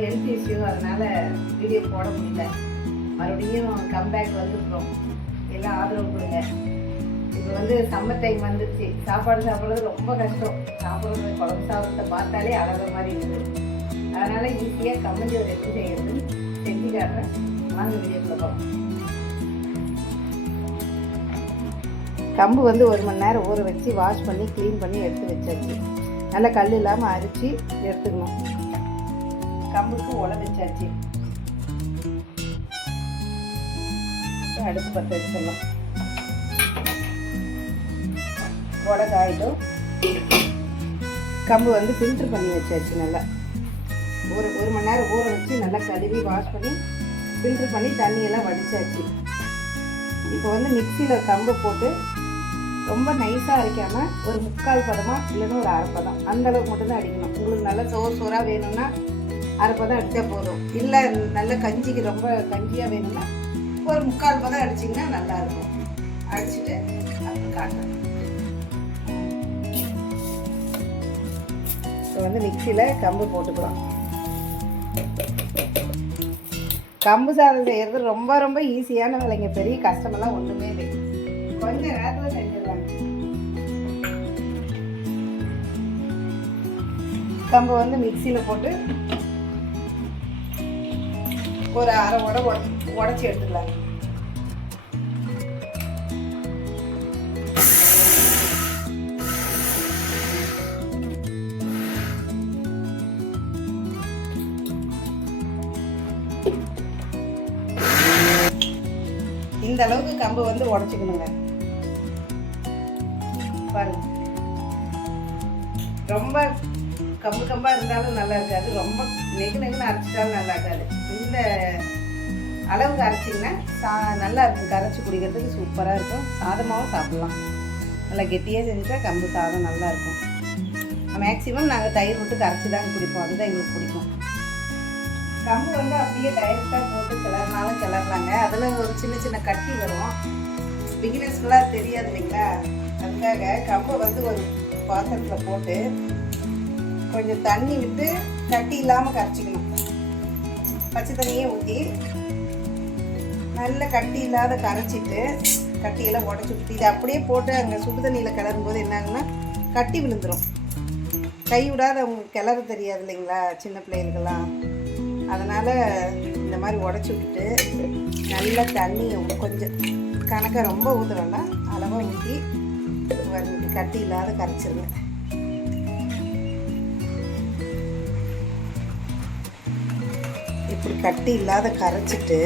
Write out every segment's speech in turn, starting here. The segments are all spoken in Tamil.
ஹெல்த் இஷ்யூ, அதனால் வீடியோ போட முடியல. மறுபடியும் கம்பேக் வந்துருக்குறோம். எல்லாம் ஆதரவு கொடுங்க. இப்போ வந்து சம்மர் டைம் வந்துருச்சு. சாப்பாடு சாப்பிட்றது ரொம்ப கஷ்டம். சாப்பிட்றது குழம்பு சாதத்தை பார்த்தாலே அழகிற மாதிரி இருக்குது. அதனால் ஈஸியாக கம்மஞ்சோறு எப்படி செய்யறதுன்னு செஞ்சு காட்டுறேன். வாங்க வீடியோக்குள்ள போகலாம். கம்பு வந்து 1 மணி நேரம் ஊற வச்சு வாஷ் பண்ணி க்ளீன் பண்ணி எடுத்து வச்சாச்சு. நல்லா கல் இல்லாமல் அரிச்சு எடுத்துக்கணும். கம்புக்கு உலை வச்சாச்சு. அடுப்பு பற்ற வச்சிடலாம். உலை காயிடும். கம்பு வந்து ஃபில்ட்ரு பண்ணி வச்சாச்சு. நல்லா ஒரு மணி நேரம் ஊற வச்சு நல்லா கழுவி வாஷ் பண்ணி ஃபில்ட்ரு பண்ணி தண்ணியெல்லாம் வடிச்சாச்சு. இப்போ வந்து மிக்சியில் கம்பு போட்டு ரொம்ப நைஸாக அரைக்காமல் ஒரு 3/4 பதமாக இல்லைன்னா ஒரு 1/2 பதம் அந்தளவுக்கு மட்டும்தான் அடிக்கணும். உங்களுக்கு நல்லா சோறாக வேணும்னா 1/2 பதம் அடித்தா போதும். இல்லை நல்ல கஞ்சிக்கு ரொம்ப கஞ்சியாக வேணும்னா ஒரு 3/4 பதம் அடிச்சிங்கன்னா நல்லாயிருக்கும். அடிச்சுட்டு அப்புறம் காட்டுறேன். இப்போ வந்து மிக்சியில் கம்பு போட்டுக்கலாம். கம்பு சாதம் செய்கிறது ரொம்ப ரொம்ப ஈஸியான வேலைங்க. பெரிய கஷ்டமெல்லாம் ஒன்றுமே இல்லை. கொஞ்ச நேரத்தில் செஞ்சிடலாம். கம்பு வந்து மிக்சியில் போட்டு ஒரு 1/2 உடச்சி எடுத்துக்கலாம். இந்த அளவுக்கு கம்பு வந்து உடச்சிக்கணுங்க. பாருங்க, ரொம்ப கம்பாக இருந்தாலும் நல்லா இருக்காது, ரொம்ப நெகுன்னு அரைச்சிட்டாலும் நல்லா இருக்காது. இந்த அளவுக்கு அரைச்சிங்கன்னா நல்லா இருக்கும். கரைச்சி குடிக்கிறதுக்கு சூப்பராக இருக்கும். சாதமாகவும் சாப்பிட்லாம். நல்லா கெட்டியாக செஞ்சால் கம்பு சாதம் நல்லா இருக்கும். மேக்ஸிமம் நாங்கள் தயிர் விட்டு கரைச்சி தாங்க குடிப்போம். அதுதான் எங்களுக்கு பிடிக்கும். கம்பு வந்து அப்படியே டைரெக்டாக போட்டு கிளறினாலும் கிளறலாங்க. அதில் ஒரு சின்ன சின்ன கட்டி வரும். பிகினர்ஸ்க்கெல்லாம் தெரியாது இல்லைங்களா? அதுக்காக கம்பை வந்து ஒரு பாத்திரத்தில் போட்டு கொஞ்சம் தண்ணி விட்டு கட்டி இல்லாமல் கரைச்சிக்கணும். பச்சை தண்ணியே ஊற்றி நல்ல கட்டி இல்லாத கரைச்சிட்டு கட்டியெல்லாம் உடச்சி விட்டு இதை அப்படியே போட்டு அங்கே சுடு தண்ணியில் கிளறும் போது என்னாங்கன்னா கட்டி விழுந்துடும். கை விடாத அவங்க கிளற தெரியாது இல்லைங்களா சின்ன பிள்ளைகளுக்கெல்லாம். அதனால் இந்த மாதிரி உடச்சி விட்டுட்டு நல்லா தண்ணியை கொஞ்சம் கணக்காக ரொம்ப ஊற்ற வேண்டாம், அளவாக ஊற்றி கட்டி இல்லாத கரைச்சிருங்க. இப்படி கட்டி இல்லாத கரைச்சிட்டு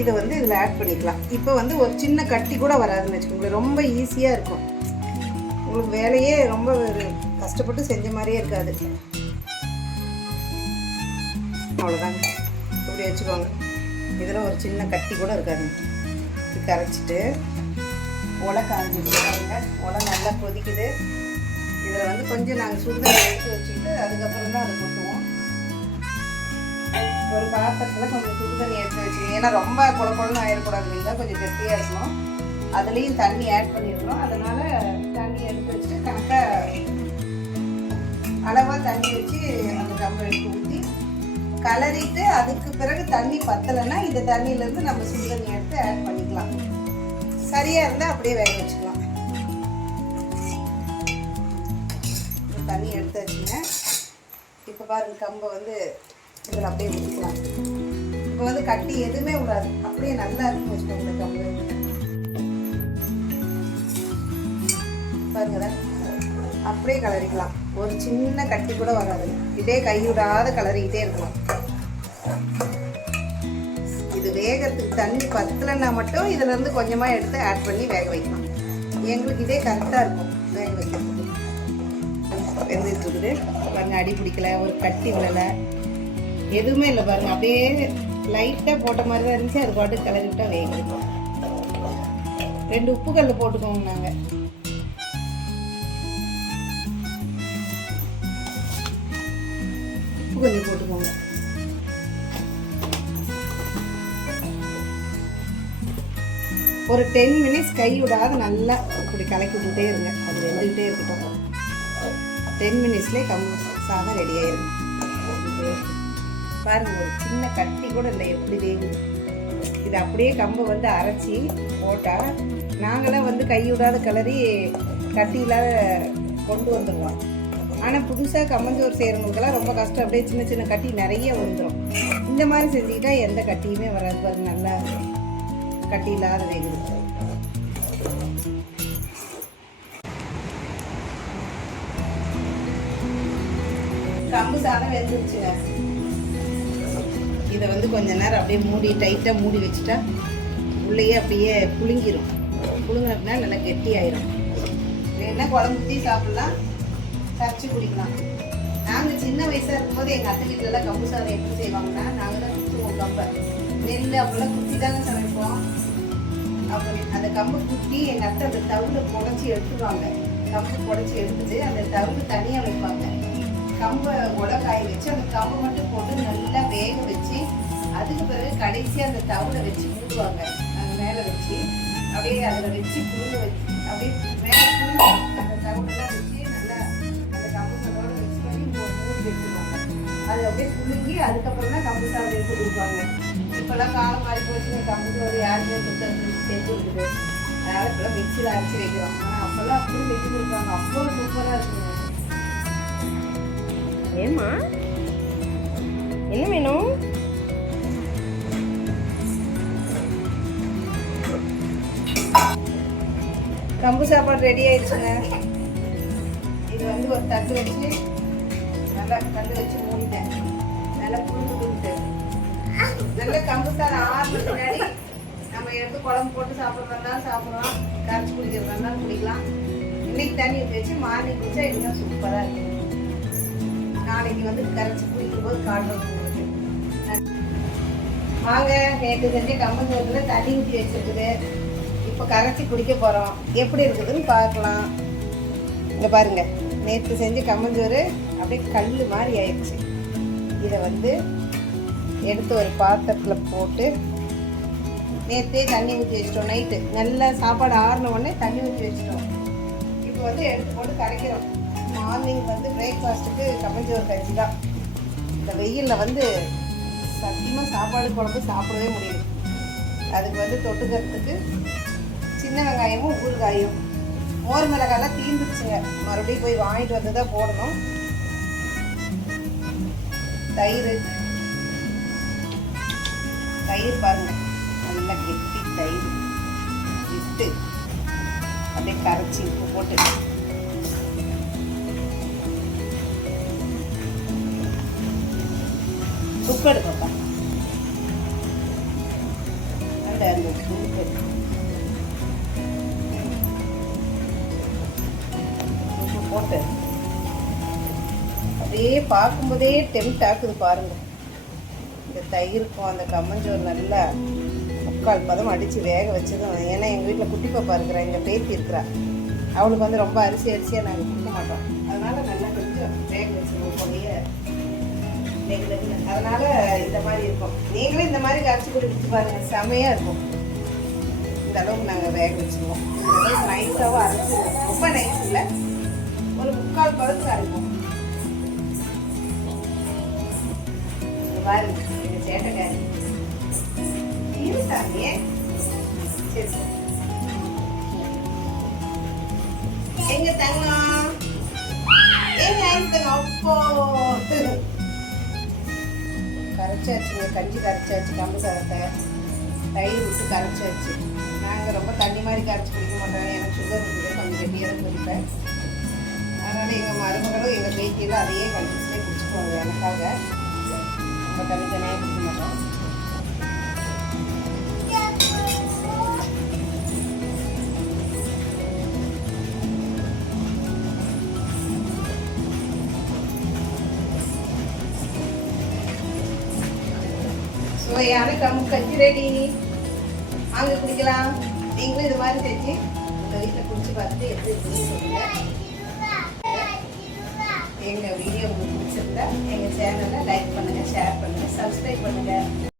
இதை வந்து இதில் ஆட் பண்ணிக்கலாம். இப்போ வந்து ஒரு சின்ன கட்டி கூட வராதுன்னு வச்சுக்கோங்களேன். ரொம்ப ஈஸியாக இருக்கும். உங்களுக்கு வேலையே ரொம்ப கஷ்டப்பட்டு செஞ்ச மாதிரியே இருக்காது. அவ்வளோதாங்க. இப்படி வச்சுக்கோங்க. இதில் ஒரு சின்ன கட்டி கூட இருக்காது. கரைச்சிட்டு உலை காஞ்சிடுவாங்க. உலை நல்லா கொதிக்குது. இதில் வந்து கொஞ்சம் நாங்கள் சுடுதண்ணி எடுத்து வச்சுக்கிட்டு அதுக்கப்புறம் தான் அதை கொட்டுவோம். ஒரு பாத்திரத்தில் கொஞ்சம் சுடுதண்ணி எடுத்து வச்சுக்கோங்க. ஏன்னா ரொம்ப குழப்பம்னு ஆயிடக்கூடாது இல்லைங்களா, கொஞ்சம் கெட்டியாக இருக்கணும். அதுலேயும் தண்ணி ஆட் பண்ணிடணும். அதனால் தண்ணி எடுத்து வச்சுட்டு கணக்காக அளவாக தண்ணி வச்சு அந்த கம்பை எடுத்து ஊற்றி கலரிட்டு அதுக்கு பிறகு தண்ணி பத்தலைன்னா இந்த தண்ணியிலேருந்து நம்ம சுடுதண்ணி எடுத்து ஆட் பண்ணிக்கலாம். சரியாக இருந்தால் அப்படியே வேக வச்சுக்கலாம். தண்ணி எடுத்து வச்சுங்க. இப்போ பாருங்கள், கம்பை வந்து இதில் அப்படியே ஊற்றிக்கலாம். இப்போ வந்து கட்டி எதுவுமே விடாது, அப்படியே நல்லா இருக்குன்னு வச்சுக்கோங்க. இந்த கம்பு பாருங்க, அப்படியே கலரிக்கலாம். ஒரு சின்ன கட்டி கூட வராது. இதே கை விடாத கலரிக்கிட்டே இருக்கலாம். இது வேகத்துக்கு தண்ணி பத்தலைன்னா மட்டும் இதிலேருந்து கொஞ்சமாக எடுத்து ஆட் பண்ணி வேக வைக்கலாம். எங்களுக்கு இதே கரெக்டாக இருக்கும் வேக வைக்கிறதுக்கு. வெந்துட்டு இருக்குது பாருங்கள். அடி பிடிக்கல, ஒரு கட்டி விழலை, எதுவுமே இல்லை பாருங்கள். அப்படியே லைட்டாக போட்ட மாதிரி தான் இருந்துச்சு. அது பாட்டு கிளறி விட்டால் வேக. 2 உப்பு கல் போட்டுக்கோங்க. நாங்கள் உப்பு கொஞ்சம் போட்டுக்கோங்க. ஒரு 10 மினிட்ஸ் கை விடாத நல்லா இப்படி கலக்கி விட்டுட்டே இருங்க. அது வெந்துக்கிட்டே இருக்கட்டும். 10 மினிட்ஸ்லேயே கம்பு சாதம் ரெடி ஆயிடும். பாருங்கள், ஒரு சின்ன கட்டி கூட இல்லை, எப்படி வேகுது. இது அப்படியே கம்பை வந்து அரைச்சி போட்டால் நாங்களாம் வந்து கை விடாத கிளறி கட்டி இல்லாத கொண்டு வந்துடுவோம். ஆனால் புதுசாக கம்மஞ்சோறு செய்கிறவங்களுக்கெல்லாம் ரொம்ப கஷ்டம். அப்படியே சின்ன சின்ன கட்டி நிறைய வந்துடும். இந்த மாதிரி செஞ்சுக்கிட்டா எந்த கட்டியுமே வராது. பாருங்க, நல்லா கட்டி இல்லாத வேகுது. கம்பு சாதம் வெந்துருச்சுங்க. இதை வந்து கொஞ்ச நேரம் அப்படியே மூடி டைட்டாக மூடி வச்சுட்டா உள்ளேயே அப்படியே புழுங்கிடும். புழுங்கினா நல்லா கெட்டி ஆயிரும். வேணா குழம்பு ஊற்றி சாப்பிட்லாம், கரைச்சி குடிக்கலாம். நாங்கள் சின்ன வயசாக இருக்கும்போது எங்கள் அத்தை வீட்டிலலாம் கம்பு சாதம் எப்படி செய்வாங்கன்னா, நாங்கள் தான் குத்துவோம் கம்பை. நெல் அப்படிலாம் குத்தி தாங்க சமைப்போம். அப்படி அந்த கம்பு குத்தி எங்கள் அத்தை அந்த தவில புடச்சி எடுத்துருவாங்க. கம்பு புடச்சி எடுத்துட்டு அந்த தவிர தனியாக வைப்பாங்க. கம்பை உலக்காய வச்சு அந்த கம்பை மட்டும் போட்டு நல்லா வேக வச்சு அதுக்கு பிறகு கடைசியாக அந்த தவில வச்சு மூடுவாங்க. அந்த மேலே வச்சு அப்படியே அதில் வச்சு புழுங்க வச்சு அப்படியே மேலே புழுங்க அந்த தவிரெல்லாம் வச்சு நல்லா அந்த கம்பு சதோட வச்சு பண்ணி மூடி வச்சுருவாங்க. அது அப்படியே புழுங்கி அதுக்கப்புறம் தான் கம்பு சாதம் எடுத்து கொடுப்பாங்க. இப்போல்லாம் காலம் மாறி போச்சுங்க. கம்பு சோறு யாருமே கொடுத்து செஞ்சு இருக்குது. அதனால் இப்போலாம் மிக்சியில் அரைச்சி வைக்கிறோம். ஆனால் அப்போல்லாம் அப்படியே வச்சு கொடுப்பாங்க. அவ்வளோ சூப்பராக இருக்குங்க. ஏம்மா என்ன வேணும்? கம்பு சாப்பாடு ரெடி ஆயிடுச்சுங்க. இது வந்து ஒரு தட்டு வச்சு நல்லா கண்டு வச்சு மூடிட்டேன். நல்லா புழுந்துட்டு நல்லா கம்பு சாதம் ஆறுனதுக்கு முன்னாடி நம்ம எடுத்து குழம்பு போட்டு சாப்பிட்றதுனாலும் சாப்பிட்றோம், கரைச்சி குடிக்கிறதுனாலும் குடிக்கலாம். இன்னைக்கு தண்ணி ஊற்றி வச்சு மார்னிங் குடிச்சா இதுதான் சூப்பராக இருக்கும். நாளைக்கு வந்து கரைச்சி குடிக்கும்போது காட்டுறது உங்களுக்கு. வாங்க, நேற்று செஞ்ச கம்பஞ்சோறுல தண்ணி ஊற்றி வச்சிருக்குது. இப்போ கரைச்சி குடிக்க போகிறோம். எப்படி இருக்குதுன்னு பார்க்கலாம். இங்கே பாருங்க, நேற்று செஞ்ச கம்பஞ்சோறு அப்படியே கல் மாதிரி ஆயிடுச்சு. இதை வந்து எடுத்து ஒரு பாத்திரத்தில் போட்டு நேற்றே தண்ணி ஊற்றி வச்சிட்டோம். நைட்டு நல்லா சாப்பாடு ஆறின உடனே தண்ணி ஊற்றி வச்சிட்டோம். இப்போ வந்து எடுத்து போட்டு கரைக்கிறோம். மார்னிங் வந்து பிரேக்ஃபாஸ்ட்டுக்கு கம்பஞ்சோறு கஞ்சி தான். இந்த வெயிலில் வந்து சத்தியமாக சாப்பாடு குழம்பு சாப்பிடவே முடியும். அதுக்கு வந்து தொட்டுக்கிறதுக்கு சின்ன வெங்காயமும் ஊறுகாயும். மோர் மிளகாலாம் தீர்ந்துருச்சுங்க. மறுபடியும் போய் வாங்கிட்டு வந்து தான் போடணும். தயிர் பாருங்க, நல்லா கெட்டி தயிர் விட்டு அப்படியே கரைச்சி உப்பு போட்டு உப்பு எடுப்பா. அந்த உப்பு போட்டு அப்படியே பார்க்கும்போதே டெம்ட் ஆக்குது பாருங்க. இந்த தயிருக்கும் அந்த கம்மஞ்சோறு நல்லா 3/4 பதம் அடித்து வேக வச்சதும். ஏன்னா எங்கள் வீட்டில் குட்டி பாப்பா இருக்கிறா, எங்கள் பேத்தி இருக்கிறா. அவளுக்கு வந்து ரொம்ப அரிசியாக நாங்கள் கொடுக்க மாட்டோம். அதனால் நல்லா கொஞ்சம் வேக வச்சுருவோம் போலையே நெகுலன்னு. அதனால் இந்த மாதிரி இருக்கும். நீங்களும் இந்த மாதிரி கரைச்சி குடிச்சு பாருங்கள், செமையாக இருக்கும். இந்த அளவுக்கு நாங்கள் வேக வச்சுருவோம். இந்த அளவுக்கு நைஸாகவும் அரைச்சிடுவோம். ரொம்ப நைஸ் இல்லை, ஒரு 3/4 பதத்துக்கு அரைப்போம். பாருங்க, எங்கள் சேட்டைக்காரி இருக்காங்க. சரி, எங்க தங்கம், எங்க ஐத்தங்க அப்போ கரைச்சாச்சுங்க. கஞ்சி கரைச்சாச்சு, கம்பு சாதத்தை தயிர் விட்டு கரைச்சாச்சு. நாங்கள் ரொம்ப தண்ணி மாதிரி கரைச்சி குடிக்க மாட்டோம். எனக்கு சுகர் இருக்குது, கொஞ்சம் கெட்டியாக தான் குடிப்பேன். அதனால் எங்கள் மருமகளும் எங்கள் பேத்தியெல்லாம் அதையே கண்டிச்சுட்டே குடிச்சுக்குவாங்க. எனக்காக ரொம்ப தனித்தனியாக குடிக்க மாட்டோம். சுவையான கம்பு கஞ்சி ரெடி. வாங்க குடிக்கலாம். நீங்களும் இது மாதிரி செஞ்சு உங்கள் வீட்டில் குடிச்சு பார்த்துட்டு எப்படி இருக்குன்னு சொல்லுங்கள். எங்கள் வீடியோ உங்களுக்கு பிடிச்சிருந்தா எங்கள் சேனலை லைக் பண்ணுங்கள், ஷேர் பண்ணுங்கள், சப்ஸ்கிரைப் பண்ணுங்கள்.